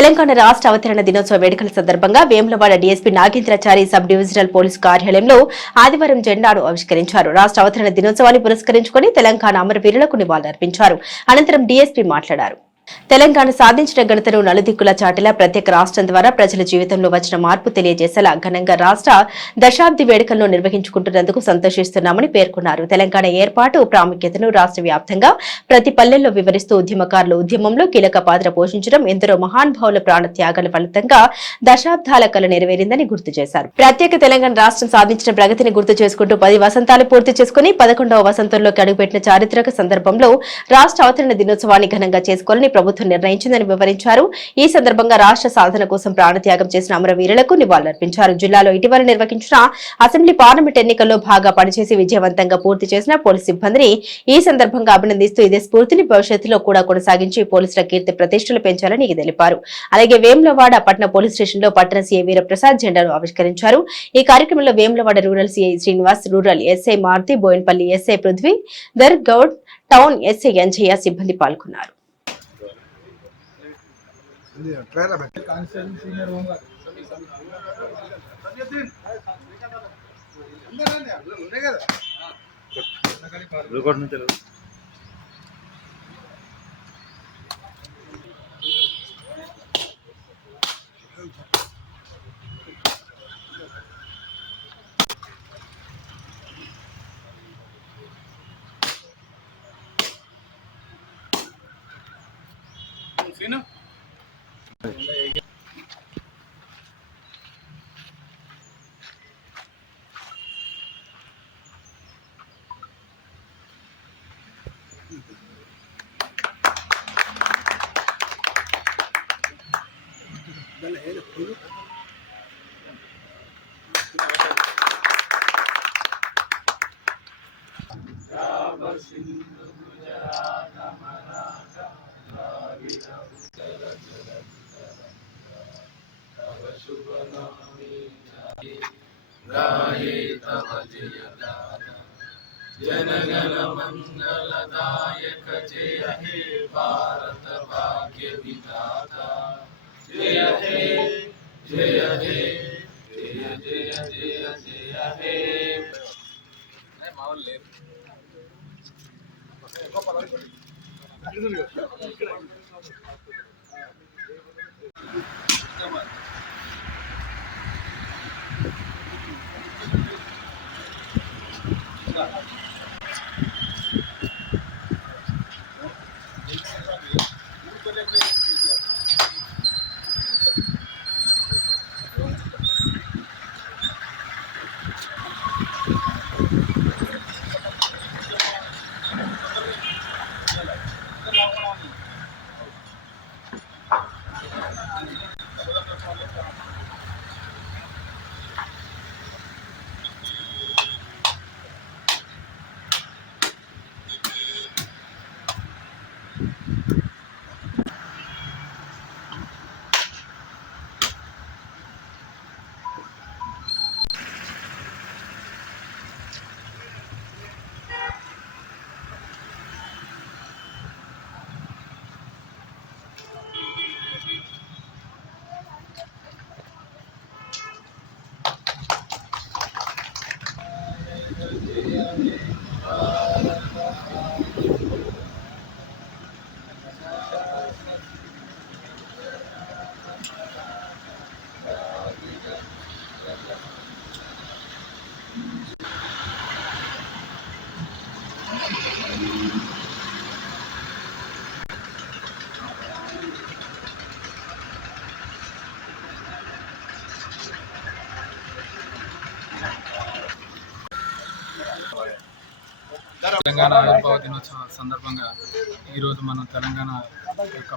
తెలంగాణ రాష్ట్ర అవతరణ దినోత్సవ వేడుకల సందర్భంగా Vemulawada DSP Nagendrachari sub divisional police కార్యాలయంలో ఆదివారం జెండాను ఆవిష్కరించారు. రాష్ట్ర అవతరణ దినోత్సవాన్ని పురస్కరించుకుని తెలంగాణ అమరవీరులకు నివాళులర్పించారు. అనంతరం డీఎస్పీ మాట్లాడారు. తెలంగాణ సాధించిన ఘనతను నలుదిక్కుల చాటేలా ప్రత్యేక రాష్ట్రం ద్వారా ప్రజల జీవితంలో వచ్చిన మార్పు తెలియజేసేలా ఘనంగా రాష్ట్ర దశాబ్ది వేడుకలను నిర్వహించుకుంటున్నందుకు సంతోషిస్తున్నామని పేర్కొన్నారు. తెలంగాణ ఏర్పాటు ప్రాముఖ్యతను రాష్ట్ర వ్యాప్తంగా ప్రతి పల్లెల్లో వివరిస్తూ ఉద్యమకారులు ఉద్యమంలో కీలక పాత్ర పోషించడం, ఎందరో మహానుభావుల ప్రాణ త్యాగాల ఫలితంగా దశాబ్దాల కళ నెరవేరిందని గుర్తు చేశారు. ప్రత్యేక తెలంగాణ రాష్ట్రం సాధించిన ప్రగతిని గుర్తు చేసుకుంటూ 10 వసంతాలు పూర్తి చేసుకుని 11వ వసంతంలోకి అడుగుపెట్టిన చారిత్రక సందర్భంలో రాష్ట్ర అవతరణ దినోత్సవాన్ని ఘనంగా చేసుకోవాలని ప్రభుత్వం నిర్ణయించిందని వివరించారు. ఈ సందర్భంగా రాష్ట్ర సాధన కోసం ప్రాణత్యాగం చేసిన అమరవీరులకు నివాళులర్పించారు. జిల్లాలో ఇటీవల నిర్వహించిన అసెంబ్లీ పార్లమెంట్ ఎన్నికల్లో బాగా పనిచేసి విజయవంతంగా పూర్తి చేసిన పోలీసు సిబ్బందిని ఈ సందర్భంగా అభినందిస్తూ ఇదే స్ఫూర్తిని భవిష్యత్తులో కూడా కొనసాగించి పోలీసుల కీర్తి ప్రతిష్టలు పెంచాలని తెలిపారు. అలాగే వేములవాడ పట్టణ పోలీస్ స్టేషన్ లో పట్టణ సీఐ వీరప్రసాద్ జెండాను ఆవిష్కరించారు. ఈ కార్యక్రమంలో Vemulawada rural CI Srinivas, rural SI Maruti, Boinpally SI Prithvi Dhar Goud, town SI Anjaiah సిబ్బంది పాల్గొన్నారు. जनगण मंगलदायक जय हे भारत भाग्य विधाता जय हे जय हे जय जय जय जय हे తెలంగాణ ఆవిర్భావ దినోత్సవ సందర్భంగా ఈరోజు మనం తెలంగాణ యొక్క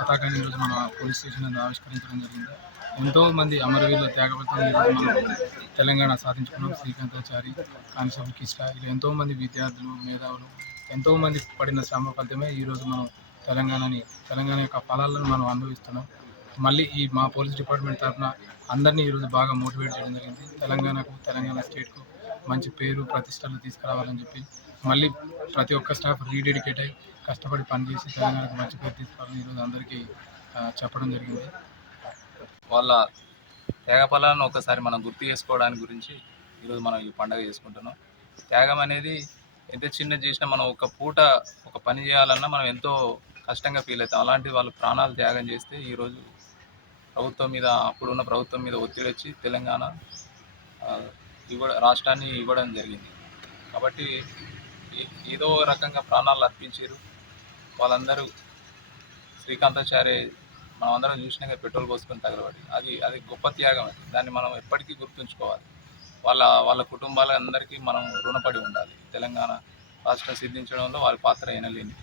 పతాకాన్ని ఈరోజు మన పోలీస్ స్టేషన్ ఆవిష్కరించడం జరిగింది. ఎంతోమంది అమరవీరుల త్యాగఫలితంగా ఈరోజు మనం తెలంగాణ సాధించుకున్నాం. శ్రీకాంతాచారి, కానిస్టేబుల్ కిష్ట, ఇలా ఎంతోమంది విద్యార్థులు, మేధావులు ఎంతోమంది పడిన శ్రమ ఫలితమే ఈరోజు మనం తెలంగాణ యొక్క ఫలాలను మనం అనుభవిస్తున్నాం. మళ్ళీ ఈ మా పోలీస్ డిపార్ట్మెంట్ తరఫున అందరినీ ఈరోజు బాగా మోటివేట్ చేయడం జరిగింది. తెలంగాణ స్టేట్కు మంచి పేరు ప్రతిష్టలు తీసుకురావాలని చెప్పి మళ్ళీ ప్రతి ఒక్క స్టాఫ్ రీడెడికేట్ అయ్యి కష్టపడి పనిచేసి తెలంగాణకు మంచి పేరు తీసుకురావాలని ఈరోజు అందరికీ చెప్పడం జరిగింది. వాళ్ళ త్యాగఫలాలను ఒకసారి మనం గుర్తు చేసుకోవడానికి గురించి ఈరోజు మనం ఈ పండుగ చేసుకుంటున్నాం. త్యాగం అనేది ఎంత చిన్నది చేసినా మనం ఒక పూట ఒక పని చేయాలన్నా మనం ఎంతో కష్టంగా ఫీల్ అవుతాం. అలాంటి వాళ్ళు ప్రాణాలు త్యాగం చేస్తే ఈరోజు ప్రభుత్వం మీద అప్పుడున్న ప్రభుత్వం మీద ఒత్తిడి వచ్చి తెలంగాణ రాష్ట్రాన్ని ఇవ్వడం జరిగింది. కాబట్టి ఏదో రకంగా ప్రాణాలు అర్పించారు వాళ్ళందరూ. శ్రీకాంతాచారి మనం అందరం చూసినాక పెట్రోల్ పోసుకొని తగలబడి అది గొప్ప త్యాగం. అది దాన్ని మనం ఎప్పటికీ గుర్తుంచుకోవాలి. వాళ్ళ కుటుంబాలందరికీ మనం రుణపడి ఉండాలి. తెలంగాణ రాష్ట్రం సిద్ధించడంలో వారి పాత్ర ఎనలేని.